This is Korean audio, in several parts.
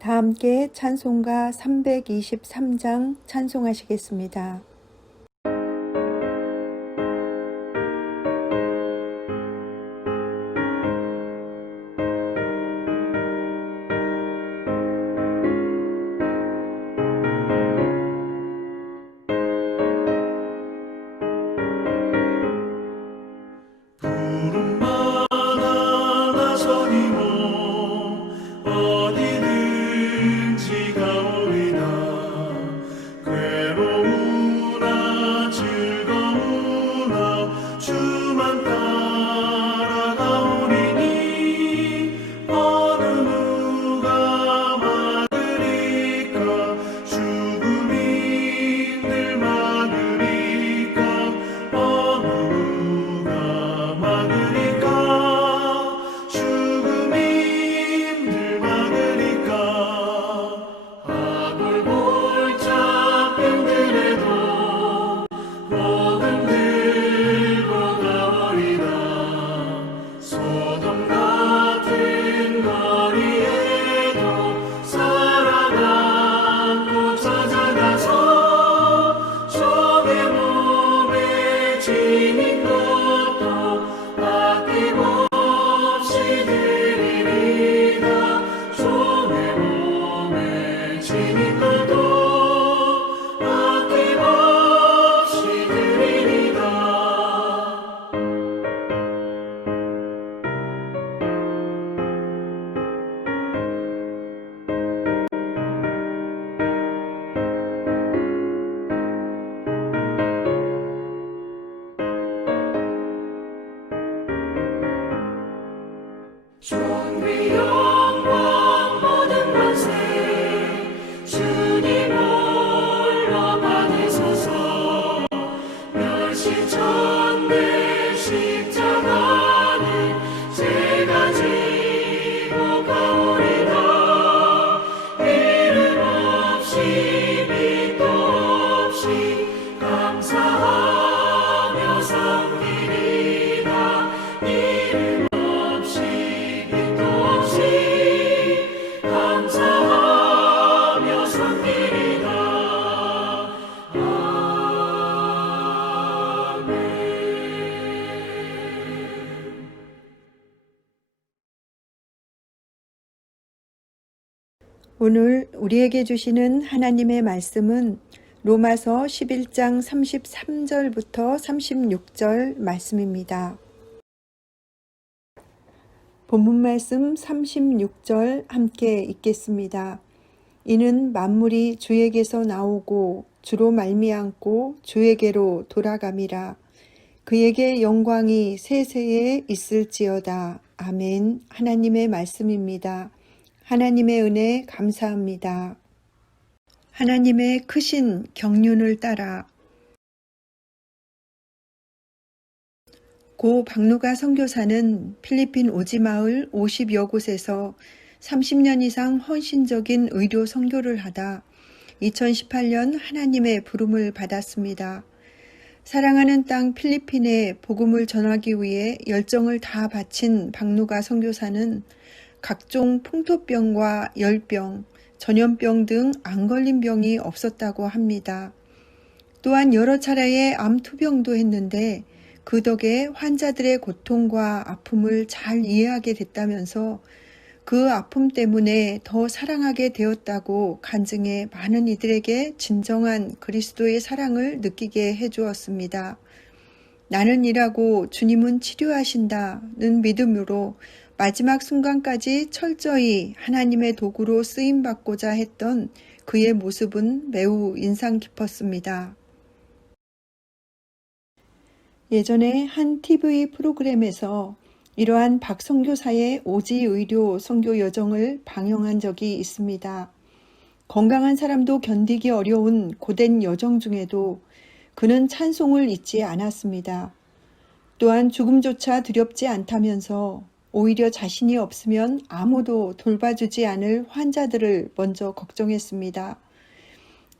다 함께 찬송가 323장 찬송하시겠습니다. 존귀 영광 모든 만세 주님 홀로 받으소서. 멸시천대 십자가는 제가 지고 가오리다. 이름 없이 빛도 없이 감사하며 섬기리다. 이름 감사하며 섬기리다. 아멘. 오늘 우리에게 주시는 하나님의 말씀은 로마서 11장 33절부터 36절 말씀입니다. 본문 말씀 36절 함께 읽겠습니다. 이는 만물이 주에게서 나오고 주로 말미암고 주에게로 돌아감이라. 그에게 영광이 세세에 있을지어다. 아멘. 하나님의 말씀입니다. 하나님의 은혜 감사합니다. 하나님의 크신 경륜을 따라 고 박누가 선교사는 필리핀 오지마을 50여 곳에서 30년 이상 헌신적인 의료 선교를 하다 2018년 하나님의 부름을 받았습니다. 사랑하는 땅 필리핀에 복음을 전하기 위해 열정을 다 바친 박누가 선교사는 각종 풍토병과 열병, 전염병 등 안 걸린 병이 없었다고 합니다. 또한 여러 차례의 암 투병도 했는데 그 덕에 환자들의 고통과 아픔을 잘 이해하게 됐다면서 그 아픔 때문에 더 사랑하게 되었다고 간증해 많은 이들에게 진정한 그리스도의 사랑을 느끼게 해주었습니다. 나는 일하고 주님은 치료하신다는 믿음으로 마지막 순간까지 철저히 하나님의 도구로 쓰임받고자 했던 그의 모습은 매우 인상 깊었습니다. 예전에 한 TV 프로그램에서 이러한 박 선교사의 오지의료 선교 여정을 방영한 적이 있습니다. 건강한 사람도 견디기 어려운 고된 여정 중에도 그는 찬송을 잊지 않았습니다. 또한 죽음조차 두렵지 않다면서 오히려 자신이 없으면 아무도 돌봐주지 않을 환자들을 먼저 걱정했습니다.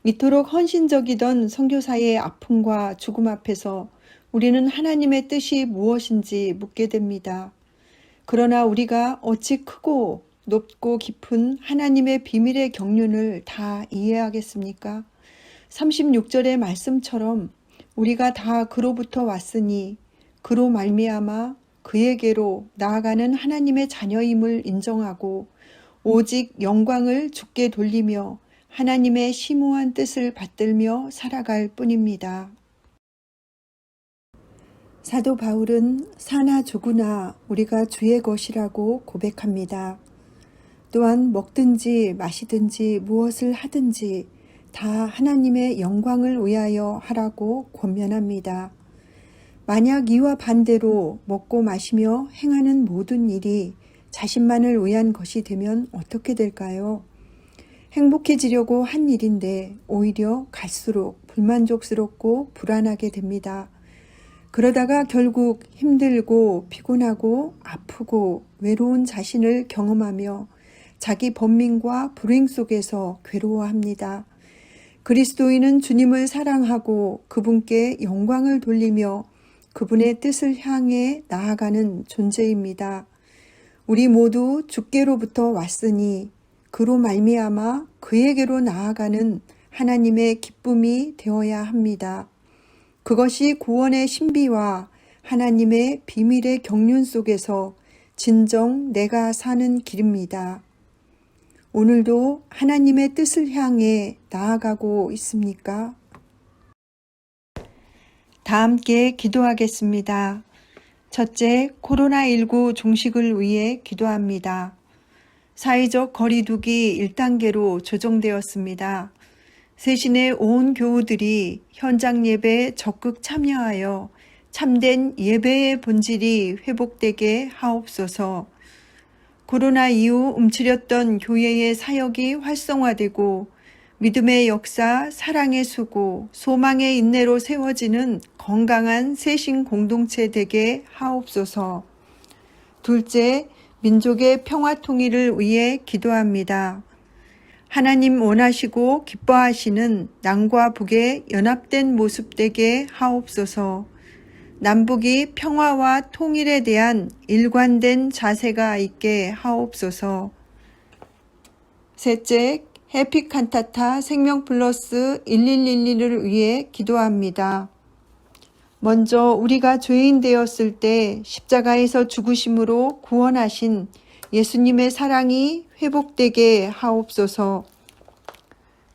이토록 헌신적이던 선교사의 아픔과 죽음 앞에서 우리는 하나님의 뜻이 무엇인지 묻게 됩니다. 그러나 우리가 어찌 크고 높고 깊은 하나님의 비밀의 경륜을 다 이해하겠습니까? 36절의 말씀처럼 우리가 다 그로부터 왔으니 그로 말미암아 그에게로 나아가는 하나님의 자녀임을 인정하고 오직 영광을 주께 돌리며 하나님의 심오한 뜻을 받들며 살아갈 뿐입니다. 사도 바울은 사나 죽으나 우리가 주의 것이라고 고백합니다. 또한 먹든지 마시든지 무엇을 하든지 다 하나님의 영광을 위하여 하라고 권면합니다. 만약 이와 반대로 먹고 마시며 행하는 모든 일이 자신만을 위한 것이 되면 어떻게 될까요? 행복해지려고 한 일인데 오히려 갈수록 불만족스럽고 불안하게 됩니다. 그러다가 결국 힘들고 피곤하고 아프고 외로운 자신을 경험하며 자기 번민과 불행 속에서 괴로워합니다. 그리스도인은 주님을 사랑하고 그분께 영광을 돌리며 그분의 뜻을 향해 나아가는 존재입니다. 우리 모두 주께로부터 왔으니 그로 말미암아 그에게로 나아가는 하나님의 기쁨이 되어야 합니다. 그것이 구원의 신비와 하나님의 비밀의 경륜 속에서 진정 내가 사는 길입니다. 오늘도 하나님의 뜻을 향해 나아가고 있습니까? 다 함께 기도하겠습니다. 첫째, 코로나19 종식을 위해 기도합니다. 사회적 거리두기 1단계로 조정되었습니다. 세신의 온 교우들이 현장 예배에 적극 참여하여 참된 예배의 본질이 회복되게 하옵소서. 코로나 이후 움츠렸던 교회의 사역이 활성화되고 믿음의 역사, 사랑의 수고, 소망의 인내로 세워지는 건강한 세신 공동체 되게 하옵소서. 둘째, 민족의 평화 통일을 위해 기도합니다. 하나님 원하시고 기뻐하시는 남과 북의 연합된 모습 되게 하옵소서. 남북이 평화와 통일에 대한 일관된 자세가 있게 하옵소서. 셋째, 해피 칸타타 생명 플러스 1111을 위해 기도합니다. 먼저 우리가 죄인 되었을 때 십자가에서 죽으심으로 구원하신 예수님의 사랑이 회복되게 하옵소서.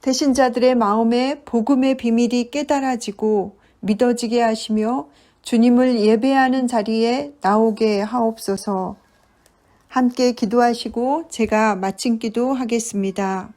대신자들의 마음에 복음의 비밀이 깨달아지고 믿어지게 하시며 주님을 예배하는 자리에 나오게 하옵소서. 함께 기도하시고 제가 마친 기도 하겠습니다.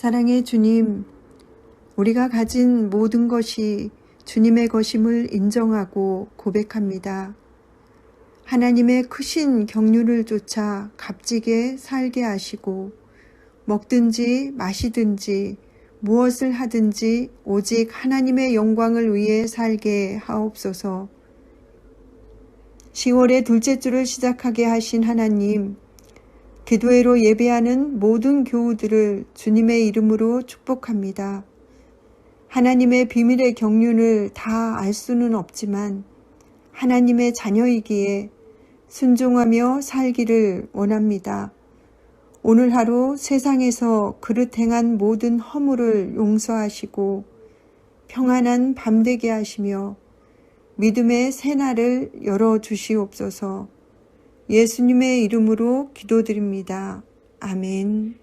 사랑의 주님, 우리가 가진 모든 것이 주님의 것임을 인정하고 고백합니다. 하나님의 크신 경륜을 쫓아 값지게 살게 하시고 먹든지 마시든지 무엇을 하든지 오직 하나님의 영광을 위해 살게 하옵소서. 10월의 둘째 주를 시작하게 하신 하나님, 기도회로 예배하는 모든 교우들을 주님의 이름으로 축복합니다. 하나님의 비밀의 경륜을 다 알 수는 없지만 하나님의 자녀이기에 순종하며 살기를 원합니다. 오늘 하루 세상에서 그릇 행한 모든 허물을 용서하시고 평안한 밤 되게 하시며 믿음의 새날을 열어주시옵소서. 예수님의 이름으로 기도드립니다. 아멘.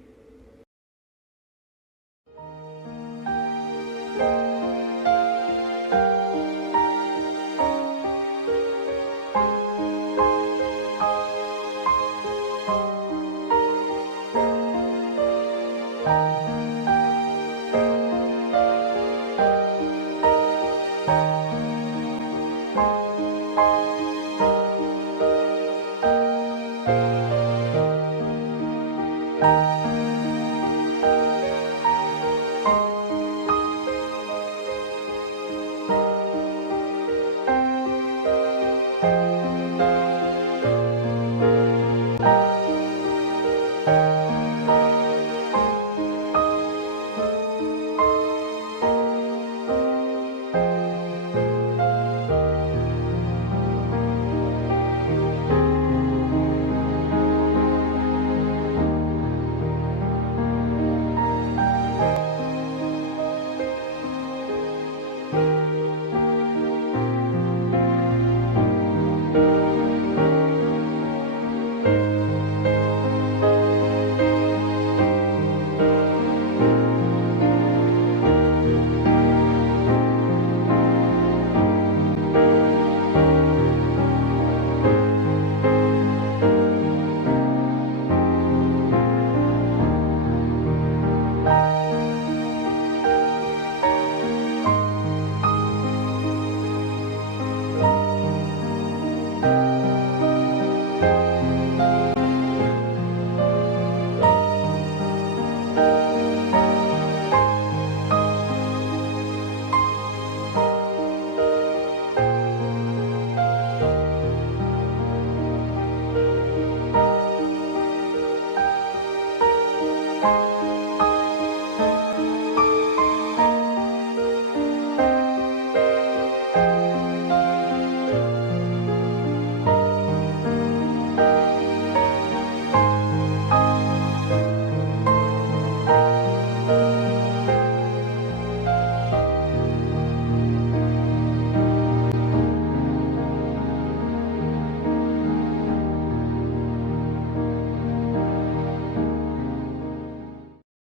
주옵소서.